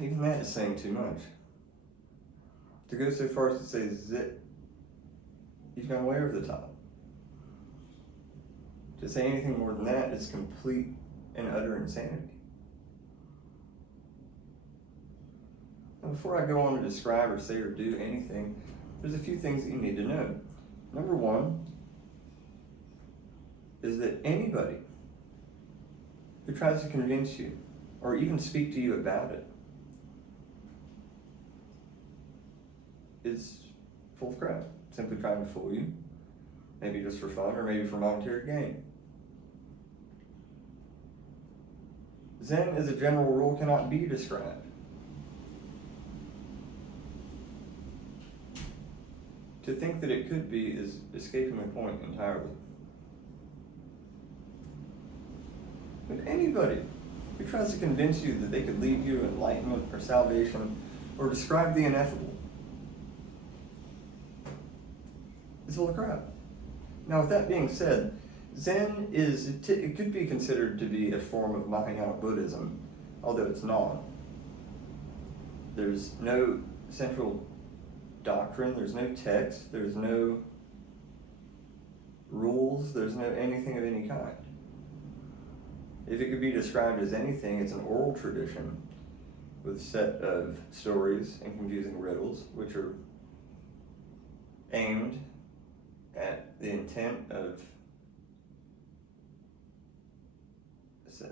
even that is saying too much. To go so far as to say that you've gone way over the top. To say anything more than that is complete and utter insanity. Now, before I go on to describe or say or do anything, there's a few things that you need to know. Number one is that anybody who tries to convince you or even speak to you about it is full of crap, simply trying to fool you, maybe just for fun or maybe for monetary gain. Zen, as a general rule, cannot be described. To think that it could be is escaping the point entirely. But anybody who tries to convince you that they could lead you to enlightenment or salvation or describe the ineffable is full of crap. Now, with that being said, Zen it could be considered to be a form of Mahayana Buddhism, although it's not. There's no central doctrine, there's no text, there's no rules, there's no anything of any kind. If it could be described as anything, it's an oral tradition with a set of stories and confusing riddles, which are aimed at the intent of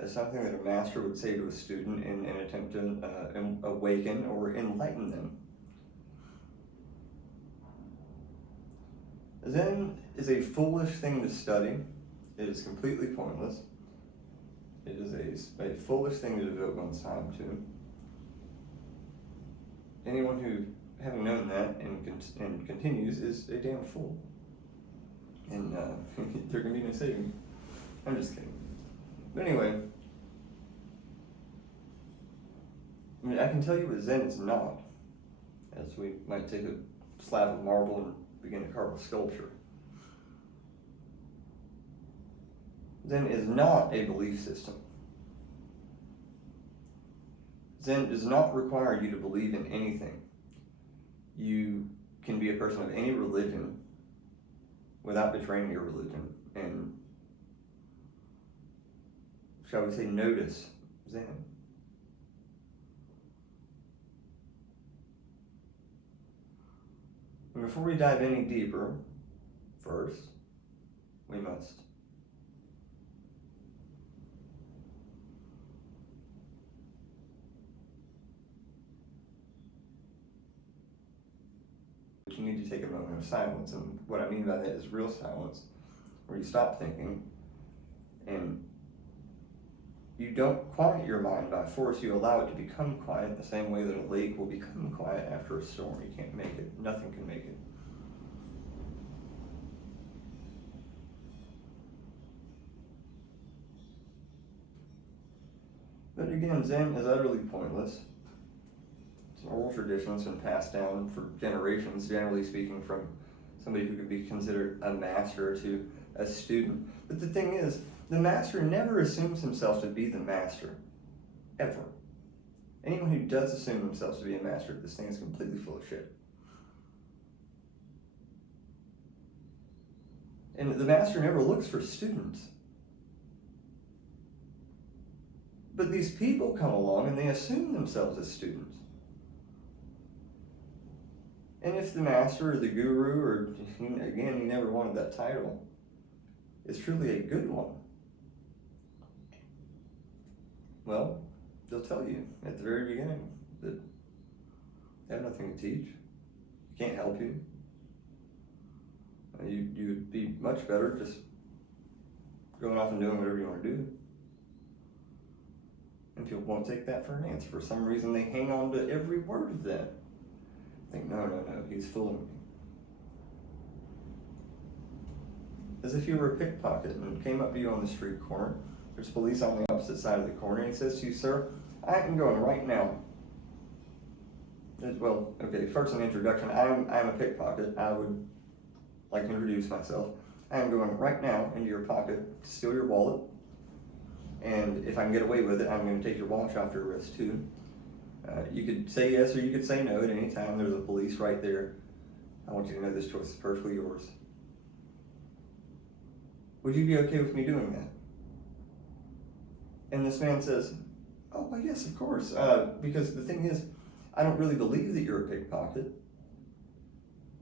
something that a master would say to a student in an attempt to awaken or enlighten them. Zen is a foolish thing to study. It is completely pointless. It is a foolish thing to devote one's time to. Anyone who, having known that and continues, is a damn fool. And there can be no saving. I'm just kidding. But anyway, I mean, I can tell you what Zen is not, as we might take a slab of marble and begin to carve a sculpture. Zen is not a belief system. Zen does not require you to believe in anything. You can be a person of any religion without betraying your religion and, shall we say, notice Zen. And before we dive any deeper, first, we must you need to take a moment of silence, and what I mean by that is real silence, where you stop thinking and you don't quiet your mind by force. You allow it to become quiet the same way that a lake will become quiet after a storm. You can't make it. Nothing can make it. But again, Zen is utterly pointless. It's an oral tradition that's been passed down for generations, generally speaking, from somebody who could be considered a master to a student. But the thing is, the master never assumes himself to be the master, ever. Anyone who does assume themselves to be a master, this thing is completely full of shit. And the master never looks for students. But these people come along and they assume themselves as students. And if the master or the guru, or again, he never wanted that title, is truly a good one, well, they'll tell you at the very beginning that they have nothing to teach. They can't help you. You'd be much better just going off and doing whatever you want to do. And people won't take that for an answer. For some reason, they hang on to every word of that. Think, no, he's fooling me. As if you were a pickpocket and came up to you on the street corner. There's police on the opposite side of the corner, and he says to you, "Sir, I am going right now." Well, okay, first an introduction. I'm a pickpocket. I would like to introduce myself. I am going right now into your pocket to steal your wallet. And if I can get away with it, I'm going to take your watch off your wrist too. You could say yes or you could say no at any time. There's a police right there. I want you to know this choice is perfectly yours. Would you be okay with me doing that? And this man says, oh, well, yes, of course. Because the thing is, I don't really believe that you're a pickpocket.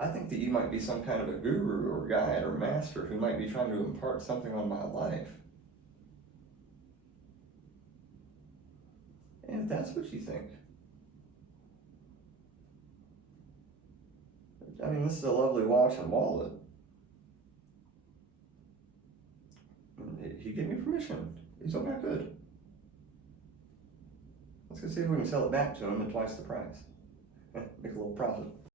I think that you might be some kind of a guru or guide or master who might be trying to impart something on my life. And if that's what you think, I mean, this is a lovely watch and wallet. He gave me permission. He told me I could. Let's go see if we can sell it back to him at twice the price. Make a little profit.